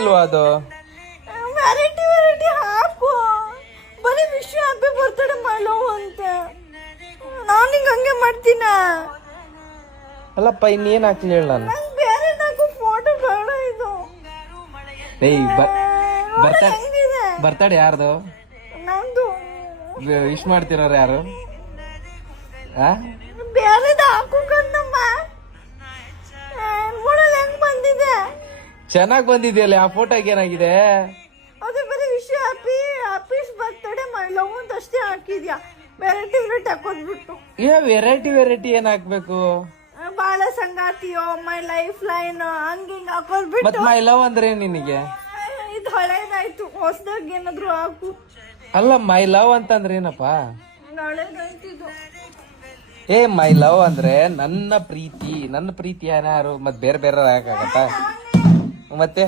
ಇಲ್ವಾ ಅದು? Variety variety ಹಾಕು. ಬರೀ ವಿಶ್ ಹ್ಯಾಪಿ ಬರ್ತ್ಡೇ ಮಾಡೋ ಅಂತ. ನಾನು ಹಿಂಗೆ ಹಂಗೆ ಮಾಡ್ತೀನ. ಅಲ್ಲಪ್ಪ ಇನ್ನೇನ್ ಹಾಕ್ಲಿ ಹೇಳ ನಾನು. ನಂಗೆ ಬೇರೆ ನಾಲ್ಕು ಫೋಟೋ ಬೇಡ ಇದು. ಬರ್ತಡೇ ಯಾರ್ದು? ನಂದು. ವಿಶ್ ಮಾಡ್ತಿರೋರು ಯಾರು? ಬೇರೆದ ಹಾಕು ಕಣ್ಣಮ್ಮ. ನೋಡಲ್ಲ ಹೆಂಗ್ ಬಂದಿದೆ. ಚೆನ್ನಾಗ್ ಬಂದಿದೆಯಲ್ಲ ಆ ಫೋಟೋಗೆ ಏನಾಗಿದೆ? ಅದೇ ಬರೀ ವಿಶ್ ಹ್ಯಾಪಿ ಬರ್ತ್ಡೇ ಮಾಡೋ ಅಂತ ಅಷ್ಟೇ ಹಾಕಿದ್ಯಾ. ವೆರೈಟಿ ವೆರೈಟಿ ಹಾಕೋದ್ಬಿಟ್ಟು. ವೆರೈಟಿ ಏನ್ ಹಾಕ್ಬೇಕು? ಬಾಳ ಸಂಗಾತಿಯೋ, ಮೈ ಲೈಫ್ ಲೈನ್ ಹಂಗಿಂಗ್ ಮತ್ ಹಾಕೋದ್ಬಿಟ್ಟು. ಮೈ ಲವ್ ಅಂದ್ರೆ ನಿನಗೆ? ಇದು ಹಳೇದಾಯ್ತು, ಹೊಸದಾಗ ಏನಾದ್ರು ಹಾಕು. ಅಲ್ಲ ಮೈ ಲವ್ ಅಂತಂದ್ರೆ ಏನಪ್ಪ? ಹಳೇದಾಯ್ತು ಇದು. ಮೈ ಲವ್ ಅಂದ್ರೆ ನನ್ನ ಪ್ರೀತಿ ಯಾರು? ಮತ್ ಬೇರೆ ಯಾಕಾಗತ್ತ ಮತ್ತೆ?